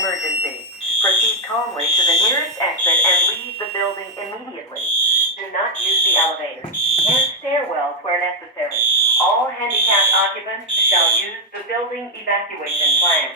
emergency. Proceed calmly to the nearest exit and leave the building immediately. Do not use the elevator. Use stairwells where necessary. All handicapped occupants shall use the building evacuation plan.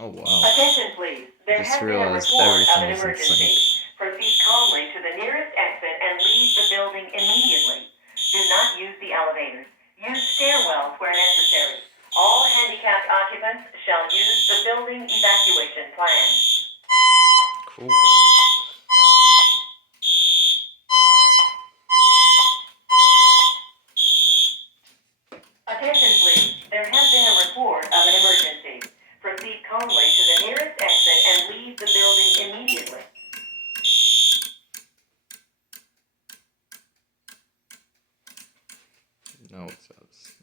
Oh wow. Attention please. There has been a report of an emergency. Proceed calmly to the nearest exit and leave the building immediately. Do not use the elevators. Use stairwells where necessary. All handicapped occupants shall use the building evacuation plan. Cool. Attention please. There has been a report of an emergency. Proceed calmly to the nearest exit and leave the building immediately. No, it says.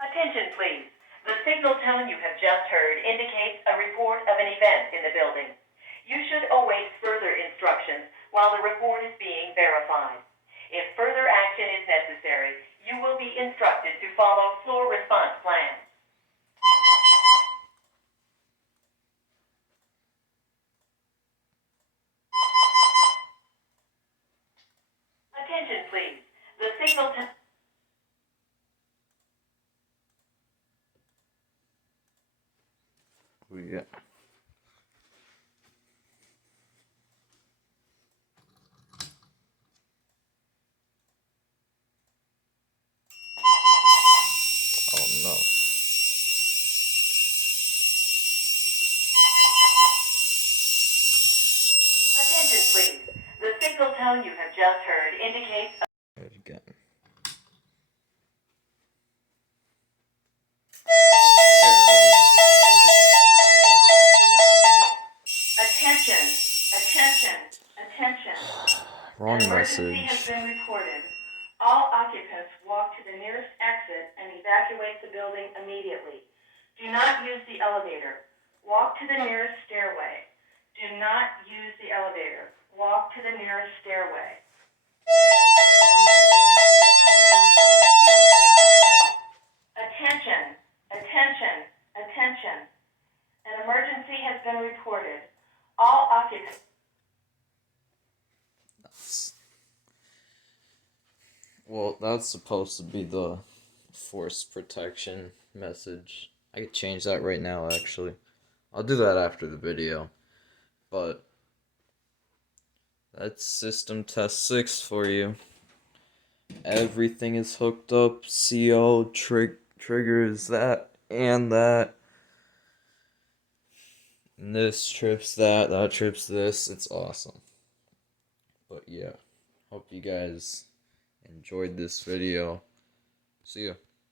Attention please. The signal tone you have just heard indicates a report of an event in the building. You should await further instructions while the report is being verified. If further action is necessary, you will be instructed to follow floor response plans. Attention please. The signal tone... Yeah. Oh no. Attention please. The signal tone you have just heard indicates... Again. Attention, attention, attention. Wrong An emergency message. has been reported. All occupants walk to the nearest exit and evacuate the building immediately. Do not use the elevator. Walk to the nearest stairway. Do not use the elevator. Walk to the nearest stairway. Attention, attention, attention. An emergency has been reported. All occupants... Well, that's supposed to be the force protection message. I could change that right now, actually. I'll do that after the video. But that's system test 6 for you. Everything is hooked up. CO triggers that and that. And this trips that. That trips this. It's awesome. But yeah, hope you guys enjoyed this video. See ya.